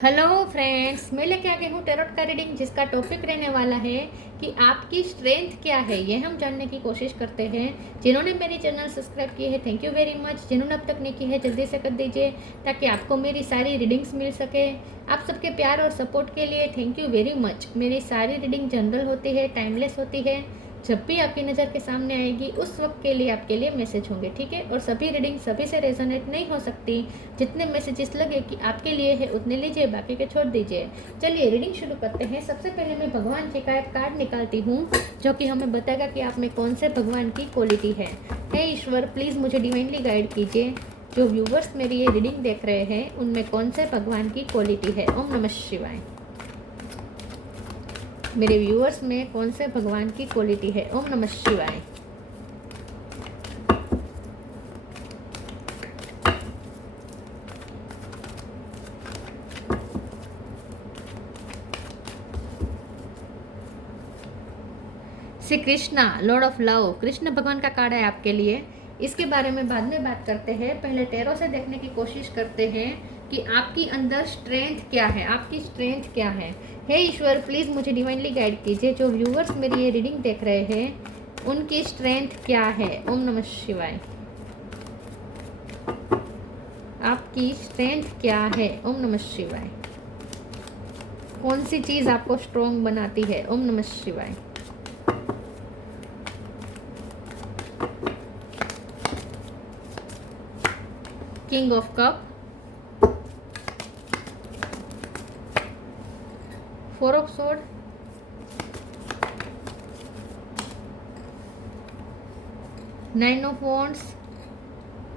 Hello friends, मैं लेके आ गई हूँ टैरोट का रीडिंग, जिसका टॉपिक रहने वाला है कि आपकी स्ट्रेंथ क्या है। ये हम जानने की कोशिश करते हैं। जिन्होंने मेरी चैनल सब्सक्राइब की है, थैंक यू वेरी मच। जिन्होंने अब तक नहीं की है, जल्दी से कर दीजिए ताकि आपको मेरी सारी रीडिंग्स मिल सके। आप सबके प्यार और सपोर्ट के लिए थैंक यू वेरी मच। मेरी सारी रीडिंग जनरल होती है, टाइमलेस होती है। जब भी आपकी नज़र के सामने आएगी उस वक्त के लिए आपके लिए मैसेज होंगे, ठीक है। और सभी रीडिंग सभी से रेजोनेट नहीं हो सकती। जितने मैसेजेस लगे कि आपके लिए है उतने लीजिए, बाकी के छोड़ दीजिए। चलिए रीडिंग शुरू करते हैं। सबसे पहले मैं भगवान जी का एक कार्ड निकालती हूँ जो कि हमें बताएगा कि आप में कौन से भगवान की क्वालिटी है। हे ईश्वर, प्लीज़ मुझे डिवाइनली गाइड कीजिए। जो व्यूवर्स मेरी ये रीडिंग देख रहे हैं उनमें कौन से भगवान की क्वालिटी है। ओम नमः शिवाय। मेरे व्यूअर्स में कौन से भगवान की क्वालिटी है। ओम नमः शिवाय। Shri Krishna, Lord of love, Krishna भगवान का कार्ड है आपके लिए। इसके बारे में बाद में बात करते हैं। पहले टैरो से देखने की कोशिश करते हैं कि आपकी अंदर स्ट्रेंथ क्या है, आपकी स्ट्रेंथ क्या है। हे ईश्वर, प्लीज़ मुझे डिवाइनली गाइड कीजिए। जो व्यूवर्स मेरी ये रीडिंग देख रहे हैं उनकी स्ट्रेंथ क्या है। ओम नमः शिवाय। आपकी स्ट्रेंथ क्या है। ओम नमः शिवाय। कौन सी चीज़ आपको स्ट्रॉन्ग बनाती है। ओम नमः शिवाय। King of cup, 4 of sword, nine of wands,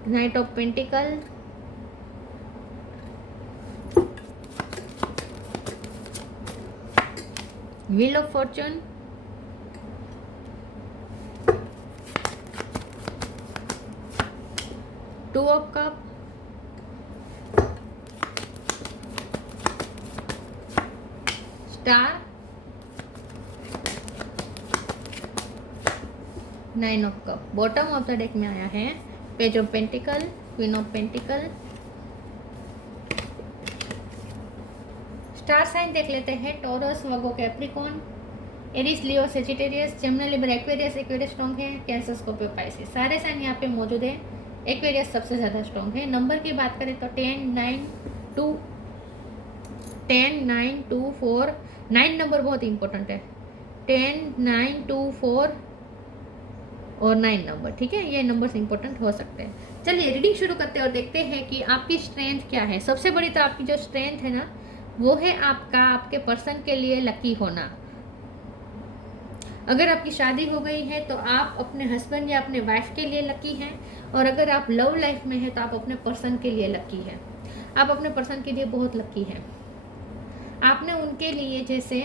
knight of pentacle, wheel of fortune, two of cup, star, nine of cup. Bottom of the deck में आया है page of pentacle, queen of pentacle. Star sign देख लेते हैं। Taurus, Virgo, Capricorn, Aries, Leo, Sagittarius, Gemini, Libra, Aquarius. Aquarius strong है। Cancer, Scorpio, Pisces, सारे sign यहाँ पे मौजूद है। एक्वेरियस सबसे ज़्यादा स्ट्रॉन्ग है। नंबर की बात करें तो 10, 9, 2, 10, 9, 2, 4। 9 नंबर बहुत इंपॉर्टेंट है। 10, 9, 2, 4 और 9 नंबर, ठीक है। ये नंबर्स इंपॉर्टेंट हो सकते हैं। चलिए रीडिंग शुरू करते हैं और देखते हैं कि आपकी स्ट्रेंथ क्या है। सबसे बड़ी तो आपकी जो स्ट्रेंथ है ना, वो है आपके पर्सन के लिए लकी होना। अगर आपकी शादी हो गई है तो आप अपने हस्बैंड या अपने वाइफ के लिए लकी हैं, और अगर आप लव लाइफ में हैं तो आप अपने पर्सन के लिए लकी हैं। आप अपने पर्सन के लिए बहुत लकी हैं। आपने उनके लिए जैसे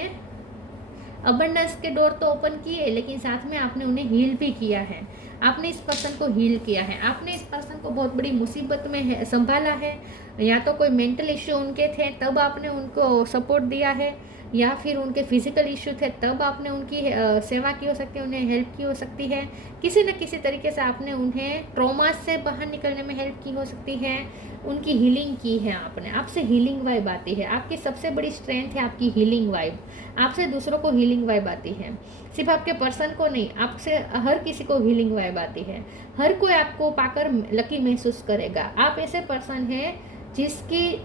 अबंडेंस के डोर तो ओपन किए, लेकिन साथ में आपने उन्हें हील भी किया है। आपने इस पर्सन को हील किया है। आपने इस पर्सन को बहुत बड़ी मुसीबत में संभाला है। या तो कोई मेंटल इश्यू उनके थे तब आपने उनको सपोर्ट दिया है, या फिर उनके फिजिकल इश्यू थे तब आपने उनकी सेवा की हो सकती है, उन्हें हेल्प की हो सकती है। किसी न किसी तरीके से आपने उन्हें ट्रॉमा से बाहर निकलने में हेल्प की हो सकती है। उनकी हीलिंग की है आपने। आपसे हीलिंग वाइब आती है। आपकी सबसे बड़ी स्ट्रेंथ है आपकी हीलिंग वाइब। आपसे दूसरों को हीलिंग वाइब आती है। सिर्फ आपके पर्सन को नहीं, आपसे हर किसी को हीलिंग वाइब आती है। हर कोई आपको पाकर लकी महसूस करेगा। आप ऐसे पर्सन हैं जिसकी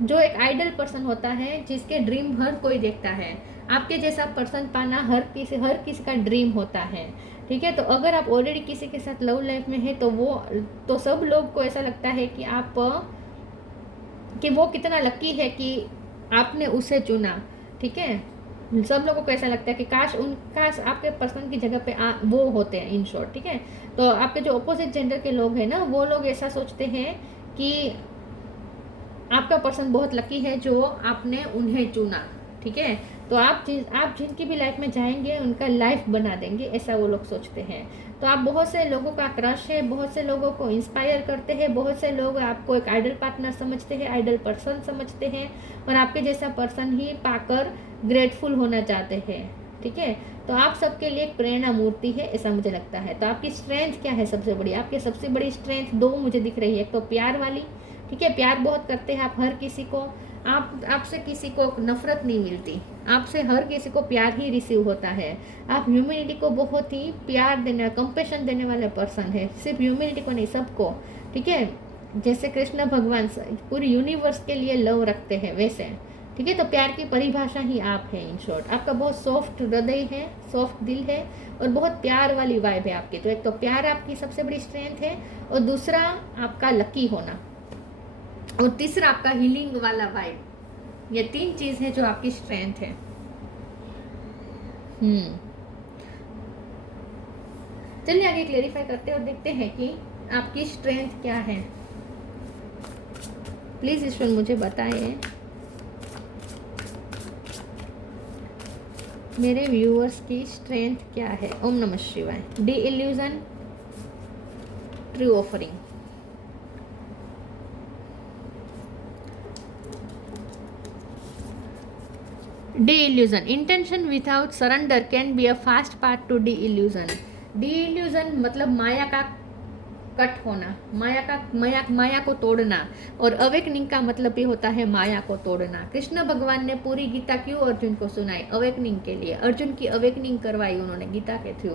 जो एक आइडल पर्सन होता है, जिसके ड्रीम हर कोई देखता है। आपके जैसा पर्सन पाना हर किसी का ड्रीम होता है, ठीक है। तो अगर आप ऑलरेडी किसी के साथ लव लाइफ में है तो सब लोग को ऐसा लगता है कि वो कितना लकी है कि आपने उसे चुना, ठीक है। सब लोगों को ऐसा लगता है कि काश आपके पर्सन की जगह पे वो होते हैं, इन शॉर्ट, ठीक है। तो आपके जो अपोजिट जेंडर के लोग हैं ना, वो लोग ऐसा सोचते हैं कि आपका पर्सन बहुत लकी है जो आपने उन्हें चुना, ठीक है। तो आप जिनकी भी लाइफ में जाएंगे उनका लाइफ बना देंगे, ऐसा वो लोग सोचते हैं। तो आप बहुत से लोगों का क्रश है, बहुत से लोगों को इंस्पायर करते हैं, बहुत से लोग आपको एक आइडल पार्टनर समझते हैं, आइडल पर्सन समझते हैं, और आपके जैसा पर्सन ही पाकर ग्रेटफुल होना चाहते हैं, ठीक है। तो आप सबके लिए एक प्रेरणा मूर्ति है, ऐसा मुझे लगता है। तो आपकी स्ट्रेंथ क्या है सबसे बड़ी? आपकी सबसे बड़ी स्ट्रेंथ 2 मुझे दिख रही है। एक तो प्यार वाली, ठीक है, प्यार बहुत करते हैं आप हर किसी को। आपसे किसी को नफरत नहीं मिलती, आपसे हर किसी को प्यार ही रिसीव होता है। आप ह्यूमैनिटी को बहुत ही प्यार देने, कंपैशन देने वाले पर्सन है, सिर्फ ह्यूमैनिटी को नहीं, सबको, ठीक है। जैसे कृष्ण भगवान पूरी यूनिवर्स के लिए लव रखते हैं वैसे, ठीक है। तो प्यार की परिभाषा ही आप है। इन शॉर्ट आपका बहुत सॉफ्ट हृदय है, सॉफ्ट दिल है और बहुत प्यार वाली वाइब है आपकी। तो एक तो प्यार आपकी सबसे बड़ी स्ट्रेंथ है, और दूसरा आपका लकी होना, और तीसरा आपका हीलिंग वाला वाइब। ये 3 चीज़ है जो आपकी स्ट्रेंथ है। चलिए आगे क्लेरिफाई करते हैं और देखते हैं कि आपकी स्ट्रेंथ क्या है। प्लीज ईश्वर मुझे बताएं, मेरे व्यूअर्स की स्ट्रेंथ क्या है। ओम नमः शिवाय। D illusion, true offering. De-illusion. Intention without surrender can be a fast path to de-illusion. De-illusion मतलब माया का कट होना, माया को तोड़ना, और अवेकनिंग का मतलब भी होता है माया को तोड़ना। कृष्ण भगवान ने पूरी गीता क्यों अर्जुन को सुनाई? अवेकनिंग के लिए। अर्जुन की अवेकनिंग करवाई उन्होंने गीता के थ्रू।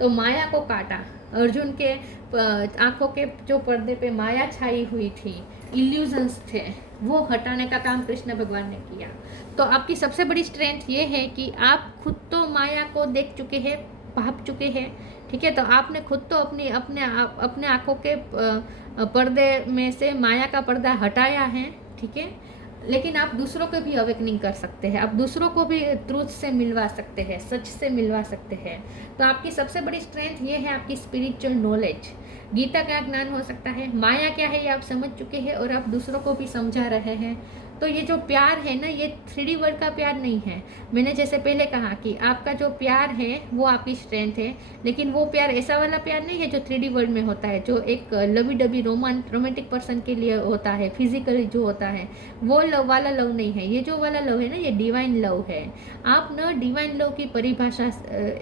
तो माया को काटा। अर्जुन के आंखों के जो पर्दे पे माया छाई हुई थी, इल्यूजन्स थे, वो हटाने का काम कृष्ण भगवान ने किया। तो आपकी सबसे बड़ी स्ट्रेंथ ये है कि आप खुद तो माया को देख चुके हैं, भाप चुके हैं, ठीक है। तो आपने खुद तो अपने आंखों के पर्दे में से माया का पर्दा हटाया है, ठीक है। लेकिन आप दूसरों को भी अवेकनिंग कर सकते हैं, आप दूसरों को भी ट्रूथ से मिलवा सकते हैं, सच से मिलवा सकते हैं। तो आपकी सबसे बड़ी स्ट्रेंथ ये है आपकी स्पिरिचुअल नॉलेज। गीता का ज्ञान हो सकता है, माया क्या है ये आप समझ चुके हैं, और आप दूसरों को भी समझा रहे हैं। तो ये जो प्यार है ना, ये 3D वर्ल्ड का प्यार नहीं है। मैंने जैसे पहले कहा कि आपका जो प्यार है वो आपकी स्ट्रेंथ है, लेकिन वो प्यार ऐसा वाला प्यार नहीं है जो 3D वर्ल्ड में होता है, जो एक लवी डबी रोमांटिक पर्सन के लिए होता है, फिजिकली जो होता है, वो लव वाला लव नहीं है। ये जो वाला लव है ना, ये डिवाइन लव है। आप ना डिवाइन लव की परिभाषा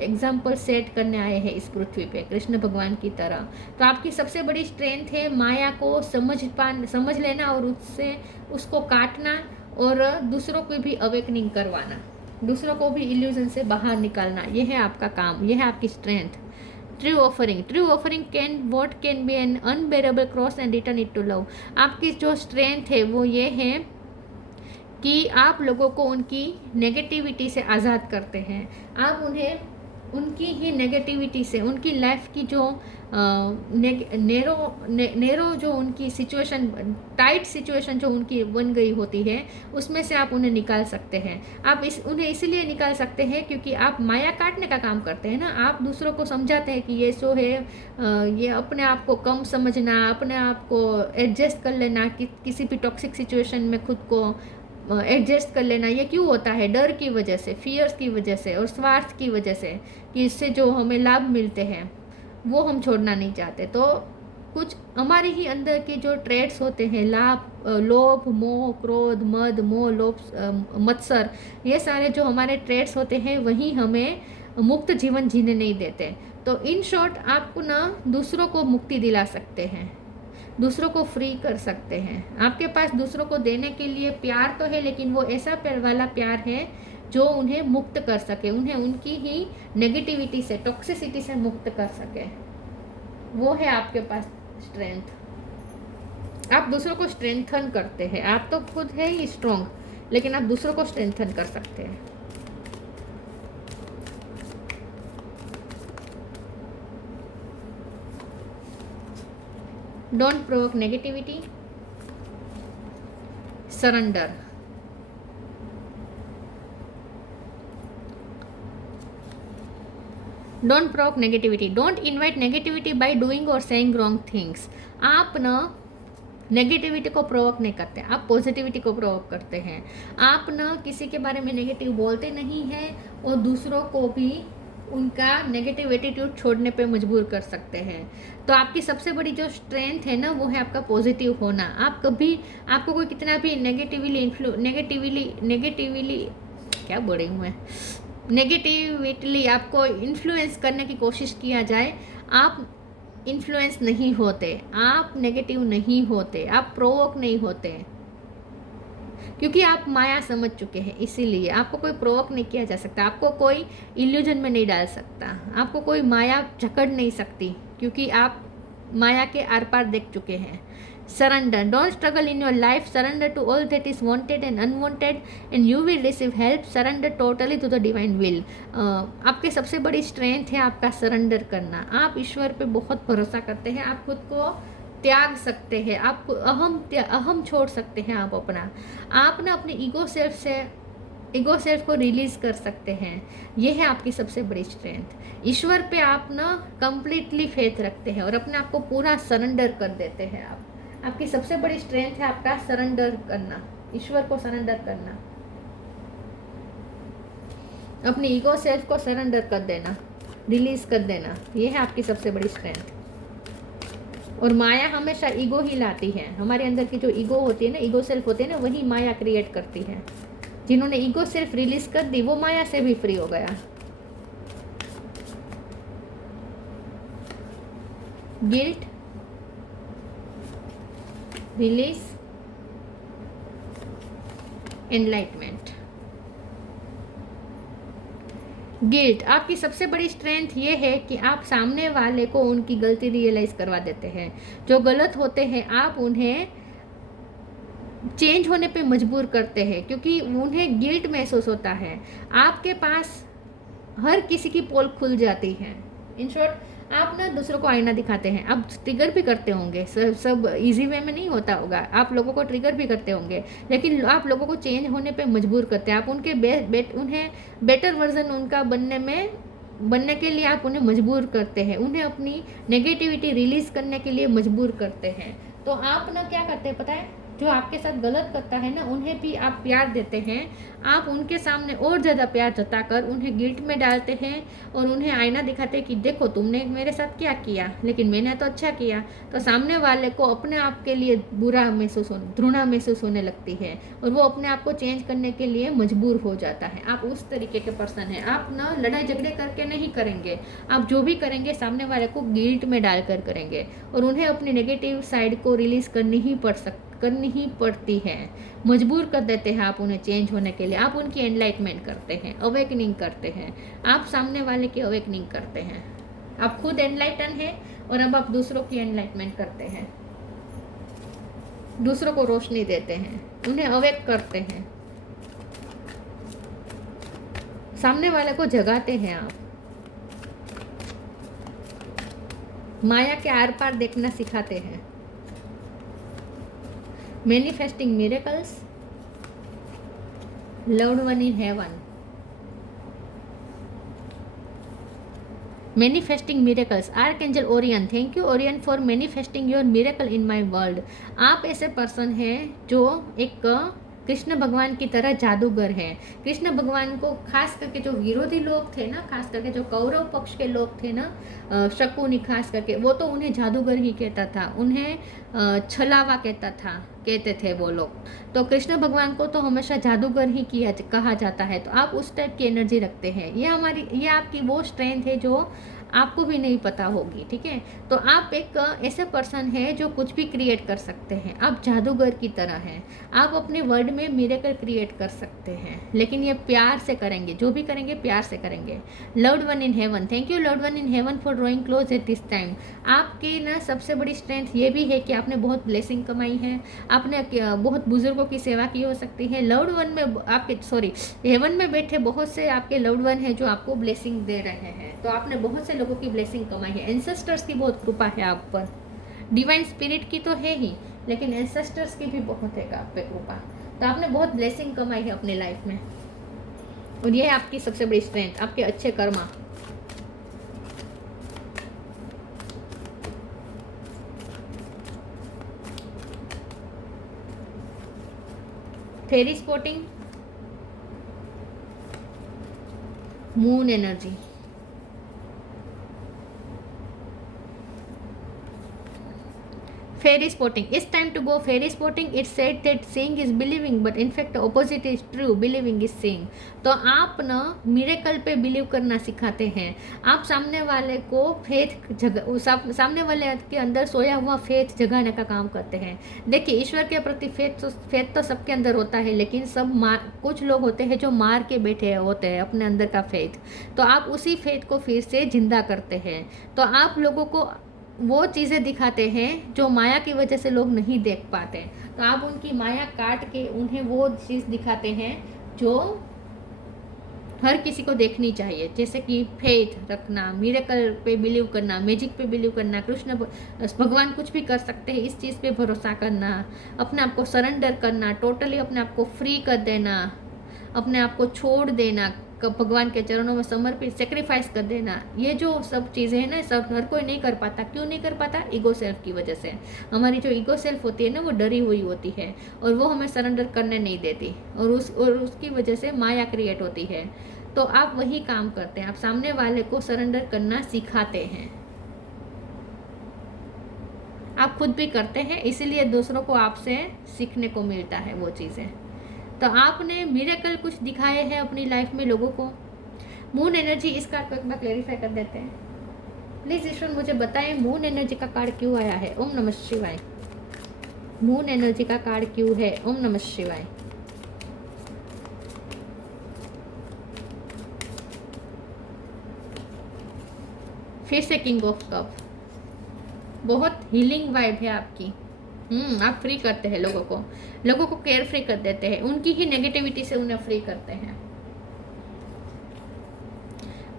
एग्जाम्पल सेट करने आए हैं इस पृथ्वी पे, कृष्ण भगवान की तरह। तो आपकी सबसे बड़ी स्ट्रेंथ है माया को समझ लेना, और उसको काटना, और दूसरों को भी अवेकनिंग करवाना, दूसरों को भी इल्यूजन से बाहर निकालना। ये है आपका काम, ये है आपकी strength. True offering can be an unbearable cross and return it to love. आपकी जो स्ट्रेंथ है वो ये है कि आप लोगों को उनकी नेगेटिविटी से आज़ाद करते हैं। आप उन्हें उनकी ही नेगेटिविटी से, उनकी लाइफ की जो नेरो जो उनकी सिचुएशन, टाइट सिचुएशन जो उनकी बन गई होती है, उसमें से आप उन्हें निकाल सकते हैं। आप उन्हें इसलिए निकाल सकते हैं क्योंकि आप माया काटने का काम करते हैं ना। आप दूसरों को समझाते हैं कि ये सो है, ये अपने आप को कम समझना, अपने आप को एडजस्ट कर लेना, किसी भी टॉक्सिक सिचुएशन में खुद को एडजस्ट कर लेना। ये क्यों होता है? डर की वजह से, फियर्स की वजह से और स्वार्थ की वजह से, कि इससे जो हमें लाभ मिलते हैं वो हम छोड़ना नहीं चाहते। तो कुछ हमारे ही अंदर के जो ट्रेड्स होते हैं, लोभ, मोह, क्रोध, मद, मोह, लोभ, मत्सर, ये सारे जो हमारे ट्रेड्स होते हैं वही हमें मुक्त जीवन जीने नहीं देते। तो इन शॉर्ट आपको ना दूसरों को मुक्ति दिला सकते हैं, दूसरों को फ्री कर सकते हैं। आपके पास दूसरों को देने के लिए प्यार तो है, लेकिन वो ऐसा प्यार वाला प्यार है जो उन्हें मुक्त कर सके, उन्हें उनकी ही नेगेटिविटी से, टॉक्सिसिटी से मुक्त कर सके। वो है आपके पास स्ट्रेंथ। आप दूसरों को स्ट्रेंथन करते हैं। आप तो खुद है ही स्ट्रॉन्ग, लेकिन आप दूसरों को स्ट्रेंथन कर सकते हैं। Don't provoke negativity. Surrender. Don't provoke negativity. Don't invite negativity by doing or saying wrong things. आप ना नेगेटिविटी को प्रोवोक नहीं करते, आप पॉजिटिविटी को प्रोवोक करते हैं। आप ना किसी के बारे में नेगेटिव बोलते नहीं हैं और दूसरों को भी उनका नेगेटिव एटीट्यूड छोड़ने पे मजबूर कर सकते हैं। तो आपकी सबसे बड़ी जो स्ट्रेंथ है ना, वो है आपका पॉजिटिव होना। आप कभी, आपको कोई कितना भी नेगेटिविटली आपको इन्फ्लुएंस करने की कोशिश किया जाए, आप इन्फ्लुएंस नहीं होते, आप नेगेटिव नहीं होते, आप प्रोवोक नहीं होते। क्योंकि आप माया समझ चुके हैं, इसीलिए आपको कोई प्रोवोक नहीं किया जा सकता, आपको कोई इल्यूजन में नहीं डाल सकता, आपको कोई माया जकड़ नहीं सकती, क्योंकि आप माया के आर पार देख चुके हैं। Surrender. Don't struggle in your life. Surrender to all that is wanted and unwanted, and you will receive help. Surrender totally to the divine will. आपके सबसे बड़ी स्ट्रेंथ है आपका सरेंडर करना। आप ईश्वर पे बहुत भरोसा करते हैं, आप खुद को त्याग सकते हैं, आप अहम छोड़ सकते हैं, आप ना अपने ईगो सेल्फ को रिलीज कर सकते हैं। ये है आपकी सबसे बड़ी स्ट्रेंथ। ईश्वर पे आप ना कंप्लीटली फेथ रखते हैं और अपने आप को पूरा सरेंडर कर देते हैं। आपकी सबसे बड़ी स्ट्रेंथ है आपका सरेंडर करना, ईश्वर को सरेंडर करना, अपनी ईगो सेल्फ को सरेंडर कर देना, रिलीज कर देना। ये है आपकी सबसे बड़ी स्ट्रेंथ। और माया हमेशा ईगो ही लाती है। हमारे अंदर की जो ईगो होती है ना, ईगो सेल्फ होती है ना, वही माया क्रिएट करती है। जिन्होंने ईगो सेल्फ रिलीज कर दी वो माया से भी फ्री हो गया। Guilt, release, enlightenment. गिल्ट, आपकी सबसे बड़ी स्ट्रेंथ ये है कि आप सामने वाले को उनकी गलती रियलाइज करवा देते हैं। जो गलत होते हैं आप उन्हें चेंज होने पे मजबूर करते हैं, क्योंकि उन्हें गिल्ट महसूस होता है। आपके पास हर किसी की पोल खुल जाती है। इन शॉर्ट, आप ना दूसरों को आईना दिखाते हैं, आप ट्रिगर भी करते होंगे, सब इजी वे में नहीं होता होगा, आप लोगों को ट्रिगर भी करते होंगे, लेकिन आप लोगों को चेंज होने पे मजबूर करते हैं। आप उनके उन्हें बेटर वर्जन उनका बनने के लिए आप उन्हें मजबूर करते हैं, उन्हें अपनी नेगेटिविटी रिलीज करने के लिए मजबूर करते हैं। तो आप ना क्या करते हैं पता है, जो आपके साथ गलत करता है ना उन्हें भी आप प्यार देते हैं। आप उनके सामने और ज़्यादा प्यार जताकर उन्हें गिल्ट में डालते हैं और उन्हें आईना दिखाते हैं कि देखो तुमने मेरे साथ क्या किया, लेकिन मैंने तो अच्छा किया। तो सामने वाले को अपने आप के लिए घृणा महसूस होने लगती है और वो अपने आप को चेंज करने के लिए मजबूर हो जाता है। आप उस तरीके के पर्सन हैं। आप ना लड़ाई झगड़े करके नहीं करेंगे, आप जो भी करेंगे सामने वाले को गिल्ट में डालकर करेंगे और उन्हें अपनी नेगेटिव साइड को रिलीज करनी ही पड़ती है, मजबूर कर देते हैं आप उन्हें चेंज होने के लिए। आप उनकी एनलाइटमेंट करते हैं, अवेकनिंग करते हैं, आप सामने वाले की अवेकनिंग करते हैं। आप खुद एनलाइटन हैं और अब आप दूसरों की एनलाइटमेंट करते हैं, दूसरों को रोशनी देते हैं, उन्हें अवेक करते हैं, सामने वाले को जगाते हैं। आप माया के आर पार देखना सिखाते हैं। Manifesting miracles, loved one in heaven. Manifesting miracles, archangel Orion, thank you Orion for manifesting your miracle in my world. आप ऐसे पर्सन हैं जो एक कृष्ण भगवान की तरह जादूगर है। कृष्ण भगवान को खास करके जो विरोधी लोग थे ना, खास करके जो कौरव पक्ष के लोग थे ना, शकुनी खास करके, वो तो उन्हें जादूगर ही कहता था, उन्हें छलावा कहते थे वो लोग। तो कृष्ण भगवान को तो हमेशा जादूगर ही कहा जाता है। तो आप उस टाइप की एनर्जी रखते हैं। ये आपकी वो स्ट्रेंथ है जो आपको भी नहीं पता होगी, ठीक है। तो आप एक ऐसे पर्सन है जो कुछ भी क्रिएट कर सकते हैं। आप जादूगर की तरह हैं। आप अपने वर्ल्ड में मिरेकल क्रिएट कर सकते हैं, लेकिन ये प्यार से करेंगे, जो भी करेंगे प्यार से करेंगे। Loved one in heaven, thank you loved one in heaven for drawing close at this time. आपकी ना सबसे बड़ी स्ट्रेंथ ये भी है कि आपने बहुत ब्लेसिंग कमाई है, आपने बहुत बुजुर्गों की सेवा की हो सकती है। लव्ड वन में हेवन में बैठे बहुत से आपके लव्ड वन है जो आपको ब्लेसिंग दे रहे हैं। तो आपने बहुत से लोगों की ब्लेसिंग कमाई है। एंसेस्टर्स की बहुत कृपा है आप पर, डिवाइन स्पिरिट की तो है ही, लेकिन एंसेस्टर्स की भी बहुत है आप पे कृपा। तो आपने बहुत ब्लेसिंग कमाई है अपनी लाइफ में और ये है आपकी सबसे बड़ी स्ट्रेंथ, आपके अच्छे कर्मा। Fairy spotting, moon energy, fairy spotting, it's time to go fairy spotting, it's said that seeing is believing but in fact opposite is true, believing is seeing. तो आप ना मिरेकल पे बिलीव करना सिखाते हैं। आप सामने वाले को फेथ सामने वाले के अंदर सोया हुआ फेथ जगाने का काम करते हैं। देखिए, ईश्वर के प्रति फेथ तो सबके अंदर होता है, लेकिन कुछ लोग होते हैं जो मार के बैठे होते हैं अपने अंदर का फेथ। तो आप उसी फेथ को फिर से जिंदा करते हैं। तो आप लोगों को वो चीज़ें दिखाते हैं जो माया की वजह से लोग नहीं देख पाते। तो आप उनकी माया काट के उन्हें वो चीज़ दिखाते हैं जो हर किसी को देखनी चाहिए, जैसे कि फेथ रखना, मिरेकल पे बिलीव करना, मैजिक पे बिलीव करना, कृष्ण भगवान कुछ भी कर सकते हैं इस चीज़ पे भरोसा करना, अपने आप को सरेंडर करना, टोटली अपने आप को फ्री कर देना, अपने आप को छोड़ देना, भगवान के चरणों में समर्पित, सेक्रीफाइस कर देना। ये जो सब चीज़ें हैं ना, सब हर कोई नहीं कर पाता। क्यों नहीं कर पाता? ईगो सेल्फ की वजह से। हमारी जो ईगो सेल्फ होती है ना, वो डरी हुई होती है और वो हमें सरेंडर करने नहीं देती, और उसकी वजह से माया क्रिएट होती है। तो आप वही काम करते हैं, आप सामने वाले को सरेंडर करना सिखाते हैं। आप खुद भी करते हैं, इसीलिए दूसरों को आपसे सीखने को मिलता है वो चीज़ें। तो आपने मिरेकल कुछ दिखाए हैं अपनी लाइफ में लोगों को। मून एनर्जी, इसका एक बार क्लेरिफाई कर देते हैं प्लीज। ईश्वर मुझे बताएं मून एनर्जी का कार्ड क्यों आया है। ओम नमः शिवाय। मून एनर्जी का कार्ड क्यों है? ओम नमः शिवाय। फिर से किंग ऑफ कप, बहुत हीलिंग वाइब है आपकी। आप फ्री करते हैं लोगों को केयर फ्री कर देते हैं, उनकी ही नेगेटिविटी से उन्हें फ्री करते हैं।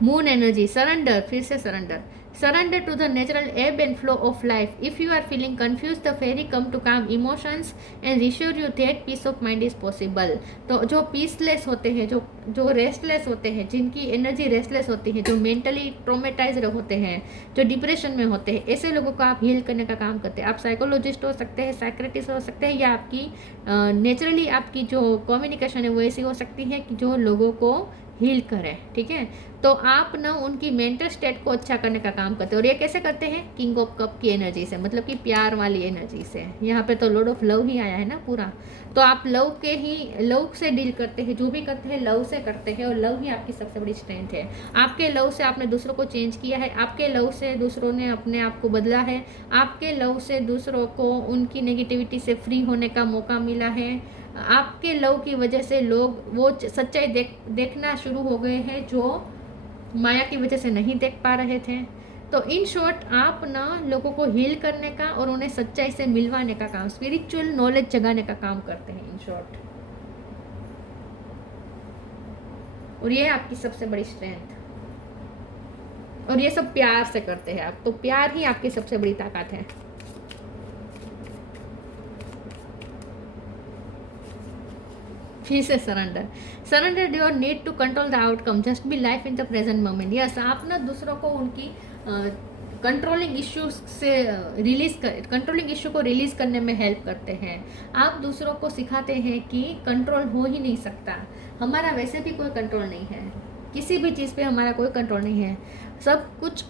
मून एनर्जी, सरेंडर, फिर से surrender, surrender to the natural ebb and flow of life. If you are feeling confuse, the fairy come to calm emotions and reassure you that peace of mind is possible. तो जो peaceless होते हैं, जो restless होते हैं, जिनकी energy restless होती है, जो मेंटली ट्रोमेटाइज होते हैं, जो डिप्रेशन में होते हैं, ऐसे लोगों को आप हील करने का काम करते हैं। आप साइकोलॉजिस्ट हो सकते हैं, साइक्रेटिस्ट हो सकते हैं, या आपकी नेचुरली आपकी जो कम्युनिकेशन है वो ऐसी हो सकती है कि जो लोगों को हील करें। ठीक है, तो आप ना उनकी मेंटल स्टेट को अच्छा करने का काम करते हैं। और ये कैसे करते हैं? किंग ऑफ कप की एनर्जी से, मतलब कि प्यार वाली एनर्जी से। यहाँ पे तो लॉर्ड ऑफ लव ही आया है ना पूरा। तो आप लव से डील करते हैं, जो भी करते हैं लव से करते हैं, और लव ही आपकी सबसे बड़ी स्ट्रेंथ है। आपके लव से आपने दूसरों को चेंज किया है, आपके लव से दूसरों ने अपने आप को बदला है, आपके लव से दूसरों को उनकी नेगेटिविटी से फ्री होने का मौका मिला है। आपके लव की वजह से लोग वो सच्चाई देखना शुरू हो गए हैं जो माया की वजह से नहीं देख पा रहे थे। तो इन शॉर्ट, आप ना लोगों को हील करने का और उन्हें सच्चाई से मिलवाने का काम, स्पिरिचुअल नॉलेज जगाने का काम करते हैं इन शॉर्ट। और ये है आपकी सबसे बड़ी स्ट्रेंथ, और ये सब प्यार से करते हैं आप। तो प्यार ही आपकी सबसे बड़ी ताकत है। फिर से surrender your need to control the outcome, just be life in the present moment. Yes, आप ना दूसरों को उनकी कंट्रोलिंग इश्यूज से कंट्रोलिंग इशू को रिलीज करने में हेल्प करते हैं। आप दूसरों को सिखाते हैं कि कंट्रोल हो ही नहीं सकता, हमारा वैसे भी कोई कंट्रोल नहीं है, किसी भी चीज़ पे हमारा कोई कंट्रोल नहीं है, सब कुछ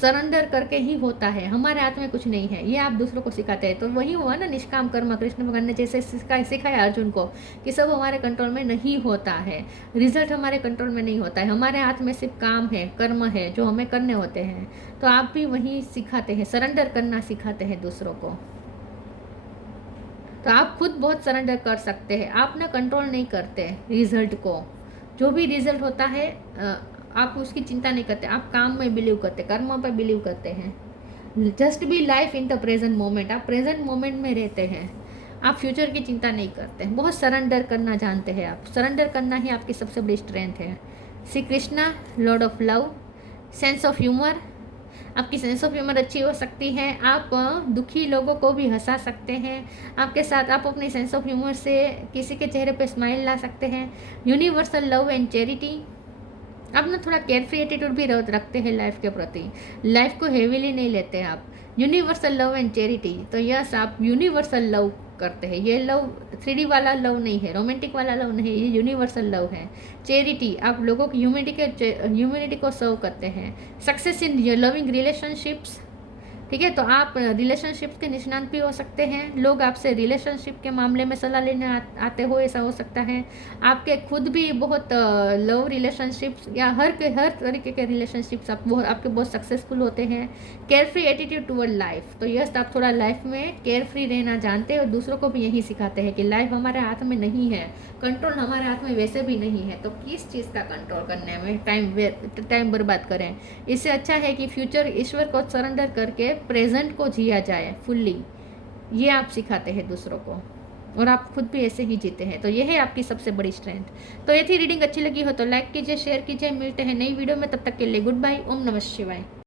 सरेंडर करके ही होता है, हमारे हाथ में कुछ नहीं है। ये आप दूसरों को सिखाते हैं। तो वही हुआ ना निष्काम कर्म। कृष्ण भगवान ने जैसे सिखाया अर्जुन को कि सब हमारे कंट्रोल में नहीं होता है, रिजल्ट हमारे कंट्रोल में नहीं होता है, हमारे हाथ में सिर्फ काम है, कर्म है जो हमें करने होते हैं। तो आप भी वही सिखाते हैं, सरेंडर करना सिखाते हैं दूसरों को। तो आप खुद बहुत सरेंडर कर सकते हैं, आप ना कंट्रोल नहीं करते रिजल्ट को। जो भी रिजल्ट होता है आप उसकी चिंता नहीं करते, आप काम में बिलीव करते, कर्मों पर बिलीव करते हैं। Just be life in the present moment, आप प्रेजेंट मोमेंट में रहते हैं, आप फ्यूचर की चिंता नहीं करते, बहुत सरेंडर करना जानते हैं आप। सरेंडर करना ही आपकी सबसे बड़ी स्ट्रेंथ है। Shri Krishna, Lord of love, sense of humour, आपकी सेंस ऑफ ह्यूमर अच्छी हो सकती है, आप दुखी लोगों को भी हंसा सकते हैं, आपके साथ आप अपनी सेंस ऑफ ह्यूमर से किसी के चेहरे पे स्माइल ला सकते हैं। यूनिवर्सल लव एंड चैरिटी, आप ना थोड़ा केयर फ्री एटीट्यूड भी रखते हैं लाइफ के प्रति, लाइफ को हेवीली नहीं लेते आप। यूनिवर्सल लव एंड चैरिटी, तो यस आप यूनिवर्सल लव करते हैं। ये लव 3D वाला लव नहीं है, रोमांटिक वाला लव नहीं है, ये यूनिवर्सल लव है। चैरिटी, आप लोगों की ह्यूमैनिटी को सर्व करते हैं। Success in your loving relationships, ठीक है। तो आप रिलेशनशिप के निष्णात भी हो सकते हैं, लोग आपसे रिलेशनशिप के मामले में सलाह लेने आते हो, ऐसा हो सकता है। आपके खुद भी बहुत लव रिलेशनशिप्स या हर तरीके के रिलेशनशिप्स आपके बहुत सक्सेसफुल होते हैं। Care free attitude toward life, तो यस आप थोड़ा लाइफ में केयर फ्री रहना जानते हैं और दूसरों को भी यही सिखाते हैं कि लाइफ हमारे हाथ में नहीं है, कंट्रोल हमारे हाथ में वैसे भी नहीं है, तो किस चीज़ का कंट्रोल करने में टाइम बर्बाद करें। इससे अच्छा है कि फ्यूचर ईश्वर को सरेंडर करके प्रेजेंट को जिया जाए फुल्ली। ये आप सिखाते हैं दूसरों को और आप खुद भी ऐसे ही जीते हैं, तो ये है आपकी सबसे बड़ी स्ट्रेंथ। तो ये थी रीडिंग, अच्छी लगी हो तो लाइक कीजिए, शेयर कीजिए। मिलते हैं नई वीडियो में, तब तक के लिए गुड बाय। ओम नमः शिवाय।